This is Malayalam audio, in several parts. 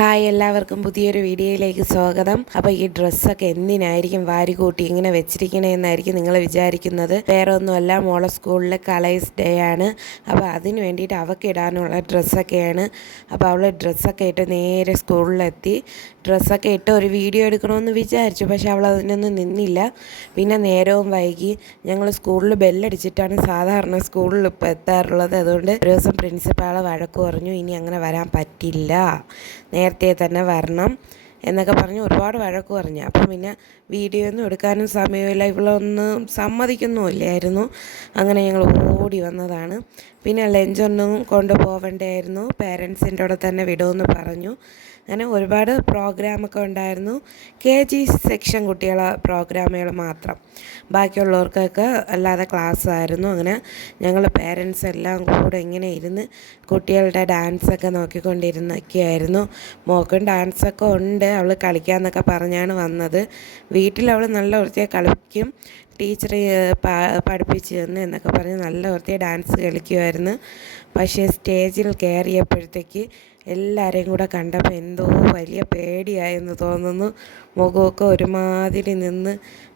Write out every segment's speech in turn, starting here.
ഹായ്, എല്ലാവർക്കും പുതിയൊരു വീഡിയോയിലേക്ക് സ്വാഗതം. അപ്പോൾ ഈ ഡ്രസ്സൊക്കെ എന്തിനായിരിക്കും വാരിക്കൂട്ടി ഇങ്ങനെ വെച്ചിരിക്കണതെന്നായിരിക്കും നിങ്ങൾ വിചാരിക്കുന്നത്. വേറെ ഒന്നുമല്ല, മോളെ സ്കൂളിൽ കളേഴ്സ് ഡേ ആണ്. അപ്പോൾ അതിന് വേണ്ടിയിട്ട് അവൾക്ക് ഇടാനുള്ള ഡ്രസ്സൊക്കെയാണ്. അപ്പോൾ അവൾ ഡ്രസ്സൊക്കെ ഇട്ട് നേരെ സ്കൂളിലെത്തി. ഡ്രസ്സൊക്കെ ഇട്ട് ഒരു വീഡിയോ എടുക്കണമെന്ന് വിചാരിച്ചു, പക്ഷെ അവൾ അതിനൊന്നും നിന്നില്ല. പിന്നെ നേരവും വൈകി. ഞങ്ങൾ സ്കൂളിൽ ബെല്ലടിച്ചിട്ടാണ് സാധാരണ സ്കൂളിൽ ഇപ്പോൾ എത്താറുള്ളത്. അതുകൊണ്ട് ഒരു ദിവസം പ്രിൻസിപ്പാളെ വഴക്ക് പറഞ്ഞു, ഇനി അങ്ങനെ വരാൻ പറ്റില്ല, നേരത്തെ തന്നെ വരണം എന്നൊക്കെ പറഞ്ഞ് ഒരുപാട് വഴക്ക് പറഞ്ഞു. അപ്പം പിന്നെ വീഡിയോ ഒന്നും എടുക്കാനും സമയമില്ല, ഇവളൊന്നും സമ്മതിക്കുന്നുമില്ലായിരുന്നു. അങ്ങനെ ഞങ്ങൾ ഓടി വന്നതാണ്. പിന്നെ ലഞ്ചൊന്നും കൊണ്ടുപോകണ്ടായിരുന്നു, പേരൻസിൻ്റെ കൂടെ തന്നെ വിടുമെന്ന് പറഞ്ഞു. അങ്ങനെ ഒരുപാട് പ്രോഗ്രാമൊക്കെ ഉണ്ടായിരുന്നു. KG സെക്ഷൻ കുട്ടികളെ പ്രോഗ്രാമുകൾ മാത്രം, ബാക്കിയുള്ളവർക്കൊക്കെ അല്ലാതെ ക്ലാസ് ആയിരുന്നു. അങ്ങനെ ഞങ്ങൾ പേരൻസ് എല്ലാം കൂടെ ഇങ്ങനെ ഇരുന്ന് കുട്ടികളുടെ ഡാൻസൊക്കെ നോക്കിക്കൊണ്ടിരുന്നൊക്കെയായിരുന്നു. മോക്കും ഡാൻസൊക്കെ ഉണ്ട്, അവൾ കളിക്കാമെന്നൊക്കെ പറഞ്ഞാണ് വന്നത്. വീട്ടിൽ അവൾ നല്ല വൃത്തിയായി കളിക്കും, ടീച്ചർ പഠിപ്പിച്ച് തന്നു എന്നൊക്കെ പറഞ്ഞ് നല്ല വൃത്തിയായി ഡാൻസ് കളിക്കുമായിരുന്നു. പക്ഷേ സ്റ്റേജിൽ കയറിയപ്പോഴത്തേക്ക് എല്ലാവരെയും കൂടെ കണ്ടപ്പോൾ എന്തോ വലിയ പേടിയായെന്ന് തോന്നുന്നു. മുഖമൊക്കെ ഒരുമാതിരി നിന്ന്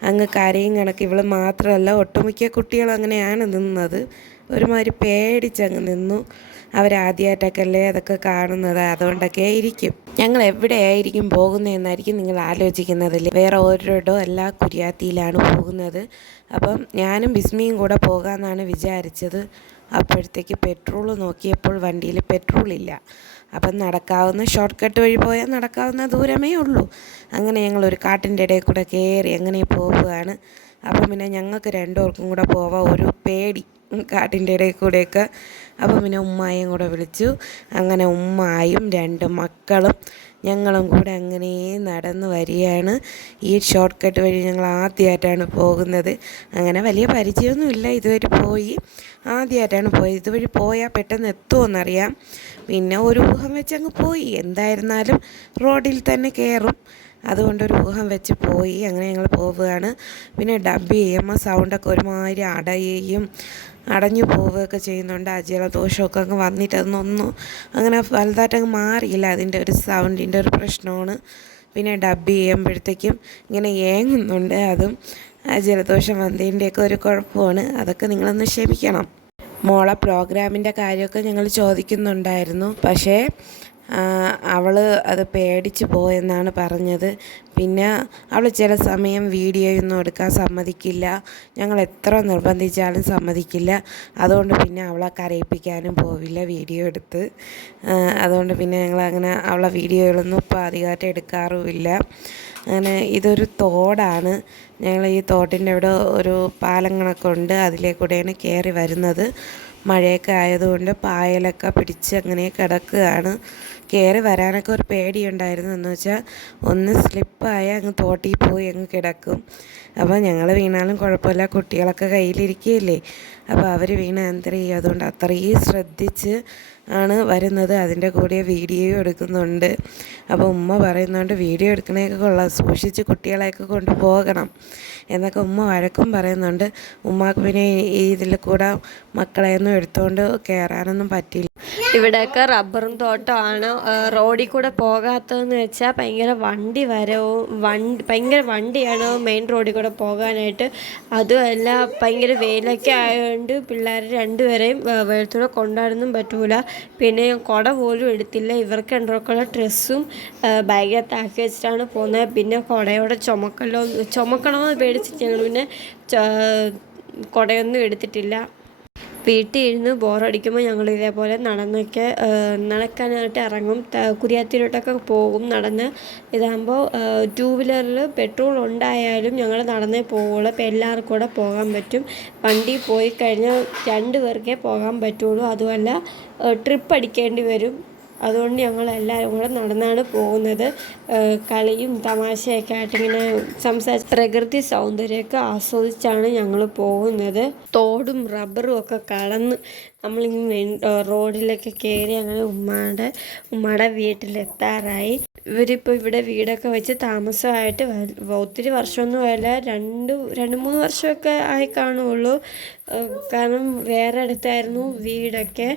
അങ്ങ് കരയും കണക്ക്. ഇവൾ മാത്രമല്ല, ഒട്ടുമിക്ക കുട്ടികളും അങ്ങനെയാണ് നിന്നത്. ഒരുമാതിരി പേടിച്ചങ്ങ് നിന്നു. അവരാദ്യമായിട്ടൊക്കെ അല്ലേ അതൊക്കെ കാണുന്നത്, അതുകൊണ്ടൊക്കെ ഇരിക്കും. ഞങ്ങൾ എവിടെയായിരിക്കും പോകുന്നതെന്നായിരിക്കും നിങ്ങൾ ആലോചിക്കുന്നതിൽ. വേറെ ഓരോരോ എല്ലാ കുര്യാത്തിയിലാണ് പോകുന്നത്. അപ്പം ഞാനും ബിസ്മിയും കൂടെ പോകാമെന്നാണ് വിചാരിച്ചത്. അപ്പോഴത്തേക്ക് പെട്രോൾ നോക്കിയപ്പോൾ വണ്ടിയിൽ പെട്രോളില്ല. അപ്പം നടക്കാവുന്ന ഷോർട്ട് കട്ട് വഴി പോയാൽ നടക്കാവുന്ന ദൂരമേ ഉള്ളൂ. അങ്ങനെ ഞങ്ങളൊരു കാട്ടിൻ്റെ ഇടയിൽ കൂടെ കയറി അങ്ങനെ പോവുകയാണ്. അപ്പം പിന്നെ ഞങ്ങൾക്ക് രണ്ടുപേർക്കും കൂടെ പോവാൻ ഒരു പേടി, കാട്ടിൻ്റെ ഇടയിൽ കൂടെയൊക്കെ. അപ്പം പിന്നെ ഉമ്മായും കൂടെ വിളിച്ചു. അങ്ങനെ ഉമ്മായും രണ്ട് മക്കളും ഞങ്ങളും കൂടെ അങ്ങനെ നടന്ന് വരികയാണ്. ഈ ഷോർട്ട് കട്ട് വഴി ഞങ്ങൾ ആദ്യമായിട്ടാണ് പോകുന്നത്. അങ്ങനെ വലിയ പരിചയമൊന്നുമില്ല, ഇതുവരെ ആദ്യമായിട്ടാണ് പോയത്. ഇതുവഴി പോയാൽ പെട്ടെന്ന് എത്തുമെന്നറിയാം. പിന്നെ ഒരു ഊഹം വെച്ചങ്ങ് പോയി. എന്തായിരുന്നാലും റോഡിൽ തന്നെ കയറും, അതുകൊണ്ടൊരു ഊഹം വെച്ച് പോയി. അങ്ങനെ ഞങ്ങൾ പോവുകയാണ്. പിന്നെ ഡബ് ചെയ്യുമ്പോൾ സൗണ്ടൊക്കെ ഒരുമാതിരി അടഞ്ഞു പോവുകയൊക്കെ ചെയ്യുന്നുണ്ട്. ജലദോഷമൊക്കെ അങ്ങ് വന്നിട്ട് അതൊന്നും അങ്ങനെ വലുതായിട്ടങ്ങ് മാറിയില്ല. അതിൻ്റെ ഒരു സൗണ്ടിൻ്റെ ഒരു പ്രശ്നമാണ്. പിന്നെ ഡബ് ചെയ്യുമ്പോഴത്തേക്കും ഇങ്ങനെ ഏങ്ങുന്നുണ്ട്. അതും ജലദോഷം വന്നതിൻ്റെയൊക്കെ ഒരു കുഴപ്പമാണ്. അതൊക്കെ നിങ്ങളൊന്ന് ക്ഷമിക്കണം. മോളെ പ്രോഗ്രാമിൻ്റെ കാര്യമൊക്കെ ഞങ്ങൾ ചോദിക്കുന്നുണ്ടായിരുന്നു, പക്ഷേ അവൾ അത് പേടിച്ച് പോയെന്നാണ് പറഞ്ഞത്. പിന്നെ അവൾ ചില സമയം വീഡിയോയൊന്നും എടുക്കാൻ സമ്മതിക്കില്ല, ഞങ്ങൾ എത്ര നിർബന്ധിച്ചാലും സമ്മതിക്കില്ല. അതുകൊണ്ട് പിന്നെ അവളെ കരയിപ്പിക്കാനും പോവില്ല വീഡിയോ എടുത്ത്. അതുകൊണ്ട് പിന്നെ ഞങ്ങളങ്ങനെ അവളെ വീഡിയോകളൊന്നും ഇപ്പോൾ അധികമായിട്ട് എടുക്കാറുമില്ല. അങ്ങനെ ഇതൊരു തോടാണ്. ഞങ്ങൾ ഈ തോട്ടിൻ്റെ അവിടെ ഒരു പാലങ്ങളൊക്കെ ഉണ്ട്, അതിലേക്കൂടെയാണ് കയറി വരുന്നത്. മഴയൊക്കെ ആയതുകൊണ്ട് പായലൊക്കെ പിടിച്ച് അങ്ങനെ കിടക്കുകയാണ്. കയറി വരാനൊക്കെ ഒരു പേടിയുണ്ടായിരുന്നു. എന്ന് വെച്ചാൽ ഒന്ന് സ്ലിപ്പായി അങ്ങ് തോട്ടിൽ പോയി അങ്ങ് കിടക്കും. അപ്പോൾ ഞങ്ങൾ വീണാലും കുഴപ്പമില്ല, കുട്ടികളൊക്കെ കയ്യിലിരിക്കുകയില്ലേ. അപ്പോൾ അവർ വീണ എന്ത് ചെയ്യും, അതുകൊണ്ട് അത്രയും ശ്രദ്ധിച്ച് ആണ് വരുന്നത്. അതിൻ്റെ കൂടെ വീഡിയോ എടുക്കുന്നുണ്ട്. അപ്പോൾ ഉമ്മ പറയുന്നുണ്ട്, വീഡിയോ എടുക്കണേയൊക്കെ കൊള്ളാം, സൂക്ഷിച്ച് കുട്ടികളെയൊക്കെ കൊണ്ടുപോകണം എന്നൊക്കെ ഉമ്മ വഴക്കും പറയുന്നുണ്ട്. ഉമ്മാക്ക് പിന്നെ ഇതിൽ കൂടെ മക്കളെയൊന്നും എടുത്തുകൊണ്ട് കയറാനൊന്നും പറ്റില്ല. ഇവിടെയൊക്കെ റബ്ബറും തോട്ടമാണ്. റോഡിൽ കൂടെ പോകാത്തതെന്ന് വെച്ചാൽ ഭയങ്കര വണ്ടിയാണ് മെയിൻ റോഡിൽ കൂടെ പോകാനായിട്ട്. അതുമല്ല ഭയങ്കര വെയിലൊക്കെ ആയതുകൊണ്ട് പിള്ളേർ രണ്ടുപേരെയും വെള്ളത്തൂടെ കൊണ്ടുവരാനൊന്നും പറ്റൂല. പിന്നെ കുട പോലും എടുത്തില്ല. ഇവർക്ക് രണ്ടുപേർക്കുള്ള ഡ്രസ്സും ബാഗിനകത്താക്കി വെച്ചിട്ടാണ് പോകുന്നത്. പിന്നെ കുടയോടെ ചുമക്കണമെന്ന് പേടിച്ചിട്ട് ഞങ്ങൾ പിന്നെ കുടയൊന്നും എടുത്തിട്ടില്ല. വീട്ടിൽ ഇരുന്ന് ബോറടിക്കുമ്പോൾ ഞങ്ങൾ ഇതേപോലെ നടക്കാനായിട്ട് ഇറങ്ങും. കുരിയാത്തിലോട്ടൊക്കെ പോകും നടന്ന്. ഇതാകുമ്പോൾ 2 വീലറിൽ പെട്രോൾ ഉണ്ടായാലും ഞങ്ങൾ നടന്നേ പോവുള്ളൂ. അപ്പോൾ എല്ലാവർക്കും കൂടെ പോകാൻ പറ്റും. വണ്ടി പോയി കഴിഞ്ഞാൽ 2 പേർക്കേ പോകാൻ പറ്റുള്ളൂ. അതുമല്ല ട്രിപ്പ് അടിക്കേണ്ടി വരും. അതുകൊണ്ട് ഞങ്ങൾ എല്ലാവരും കൂടെ നടന്നാണ് പോകുന്നത്. കളിയും തമാശയൊക്കെ ആയിട്ട് ഇങ്ങനെ സംസാരിച്ച് പ്രകൃതി സൗന്ദര്യമൊക്കെ ആസ്വദിച്ചാണ് ഞങ്ങൾ പോകുന്നത്. തോടും റബ്ബറും ഒക്കെ കടന്ന് നമ്മളിങ്ങനെ റോഡിലൊക്കെ കയറി അങ്ങനെ ഉമ്മയുടെ വീട്ടിലെത്താറായി. ഇവരിപ്പോൾ ഇവിടെ വീടൊക്കെ വെച്ച് താമസമായിട്ട് ഒത്തിരി വർഷമൊന്നും അല്ല, 2-3 വർഷമൊക്കെ ആയി കാണുള്ളൂ. കാരണം വേറെ അടുത്തായിരുന്നു വീടൊക്കെ.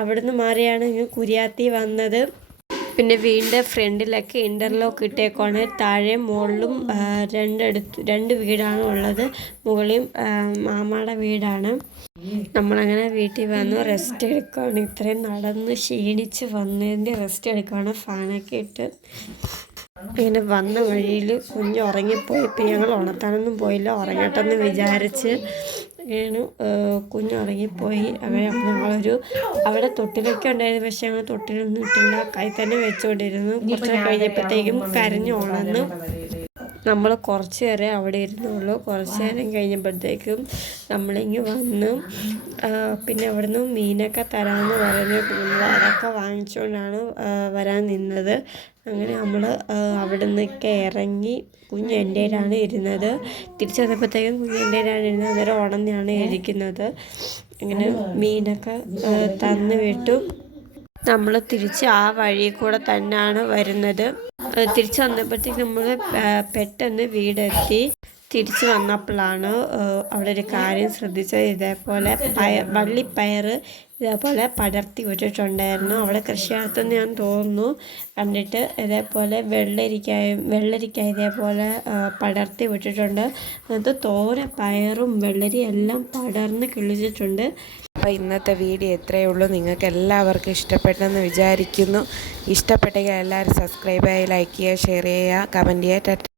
അവിടുന്ന് മാറിയാണ് ഇങ്ങ് കുരിയാത്തി വന്നത്. പിന്നെ വീടിൻ്റെ ഫ്രണ്ടിലൊക്കെ ഇൻ്റർലോക്ക് ഇട്ടേക്കാണ്. താഴെ മുകളിലും രണ്ട് വീടാണ് ഉള്ളത്. മുകളിൽ മാമാടെ വീടാണ്. നമ്മളങ്ങനെ വീട്ടിൽ വന്ന് റെസ്റ്റ് എടുക്കുകയാണ്. ഇത്രയും നടന്ന് ക്ഷീണിച്ച് വന്നതിൻ്റെ റെസ്റ്റ് എടുക്കുകയാണ്. ഫാനൊക്കെ ഇട്ട് ഇങ്ങനെ വന്ന വഴിയിൽ കുഞ്ഞ് ഉറങ്ങിപ്പോയി. ഇപ്പം ഞങ്ങൾ ഉണർത്താനൊന്നും പോയില്ല, ഉറങ്ങട്ടെന്ന് വിചാരിച്ച് ആണ് കുഞ്ഞ് ഉറങ്ങിപ്പോയി. അങ്ങനെ ഞങ്ങളൊരു അവിടെ തൊട്ടിലൊക്കെ ഉണ്ടായിരുന്നു, പക്ഷേ ഞങ്ങൾ തൊട്ടിലൊന്നും ഇട്ടില്ല, കൈ തന്നെ വെച്ചുകൊണ്ടിരുന്നു. കുറച്ച് കഴിഞ്ഞപ്പോഴത്തേക്കും കരഞ്ഞു ഉണർന്ന്. നമ്മൾ കുറച്ച് നേരം അവിടെ ഇരുന്നുള്ളൂ. കുറച്ച് നേരം കഴിഞ്ഞപ്പോഴത്തേക്കും നമ്മളിങ്ങ് വന്ന് പിന്നെ അവിടെ നിന്ന് മീനൊക്കെ തരാമെന്ന് പറഞ്ഞ് അതൊക്കെ വാങ്ങിച്ചുകൊണ്ടാണ് വരാൻ നിന്നത്. അങ്ങനെ നമ്മൾ അവിടെ നിന്നൊക്കെ ഇറങ്ങി. കുഞ്ഞ് എൻ്റെ കയ്യിലാണ് ഇരുന്നത്. തിരിച്ചു വന്നപ്പോഴത്തേക്കും കുഞ്ഞ് എൻ്റെ കയ്യിലാണ് ഇരുന്നത്. അന്നേരം ഉണർന്നാണ് ഇരിക്കുന്നത്. അങ്ങനെ മീനൊക്കെ തന്നു വിട്ടു. നമ്മൾ തിരിച്ച് ആ വഴി കൂടെ തന്നെയാണ് വരുന്നത്. തിരിച്ച് വന്നപ്പോഴത്തേക്ക് നമ്മൾ പെട്ടെന്ന് വീടെത്തി. തിരിച്ച് വന്നപ്പോഴാണ് അവിടെ ഒരു കാര്യം ശ്രദ്ധിച്ചത്. ഇതേപോലെ വള്ളിപ്പയർ ഇതേപോലെ പടർത്തി വിട്ടിട്ടുണ്ടായിരുന്നു. അവിടെ കൃഷിയാണെന്ന് ഞാൻ തോന്നുന്നു. കണ്ടിട്ട് ഇതേപോലെ വെള്ളരിക്ക ഇതേപോലെ പടർത്തി വിട്ടിട്ടുണ്ട്. അത് തോര പയറും വെള്ളരിയും എല്ലാം പടർന്ന് കിളിച്ചിട്ടുണ്ട്. അപ്പോൾ ഇന്നത്തെ വീഡിയോ ഇത്രയേ ഉള്ളൂ. നിങ്ങൾക്ക് എല്ലാവർക്കും ഇഷ്ടപ്പെട്ടെന്ന് വിചാരിക്കുന്നു. ഇഷ്ടപ്പെട്ടെങ്കിൽ എല്ലാവരും സബ്സ്ക്രൈബ് ചെയ്യുക, ലൈക്ക് ചെയ്യുക, ഷെയർ ചെയ്യുക, കമൻറ്റ് ചെയ്യുക.